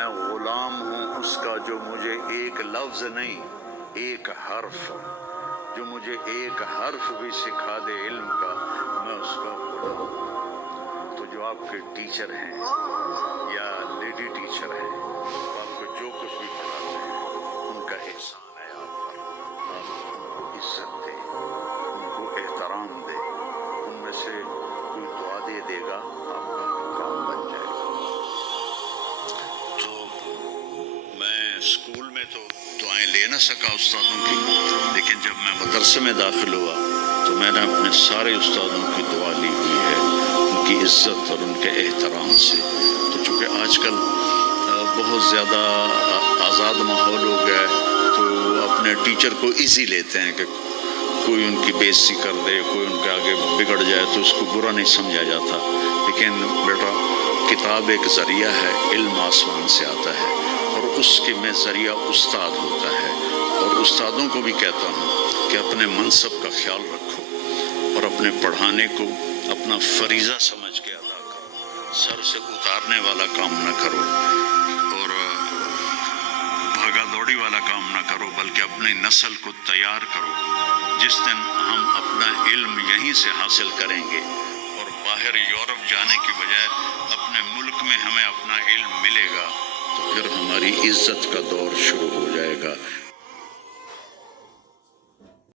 میں غلام ہوں اس کا جو مجھے ایک لفظ نہیں ایک حرف، جو مجھے ایک حرف بھی سکھا دے علم کا، میں اس کا غلام ہوں۔ تو جو آپ کے ٹیچر ہیں یا لیڈی ٹیچر ہیں، وہ آپ کو جو کچھ بھی پڑھاتے ہیں ان کا احسان ہے آپ پر۔ آپ ان کو عزت دیں، ان کو احترام دیں، ان میں سے کوئی دعا دے گا آپ کا کام بن جائے گا۔ تو میں اسکول میں تو دعائیں لے نہ سکا استادوں کی، لیکن جب میں مدرسے میں داخل ہوا تو میں نے اپنے سارے استادوں کی دعا لی ہوئی ہے، ان کی عزت اور ان کے احترام سے۔ تو چونکہ آج کل بہت زیادہ آزاد ماحول ہو گیا ہے، تو اپنے ٹیچر کو ایزی لیتے ہیں کہ کوئی ان کی بے عزتی کر دے، کوئی ان کے آگے بگڑ جائے تو اس کو برا نہیں سمجھا جاتا۔ لیکن بیٹا، کتاب ایک ذریعہ ہے، علم آسمان سے آتا ہے، اور اس کے میں ذریعہ استاد ہوتا ہے۔ اور استادوں کو بھی کہتا ہوں کہ اپنے منصب کا خیال رکھو اور اپنے پڑھانے کو اپنا فریضہ سمجھ کے ادا کرو، سر سے اتارنے والا کام نہ کرو اور بھاگا دوڑی والا کام نہ کرو، بلکہ اپنی نسل کو تیار کرو۔ جس دن ہم اپنا علم یہیں سے حاصل کریں گے اور باہر یورپ جانے کی بجائے اپنے ملک میں ہمیں اپنا علم ملے گا، تو پھر ہماری عزت کا دور شروع ہو جائے گا۔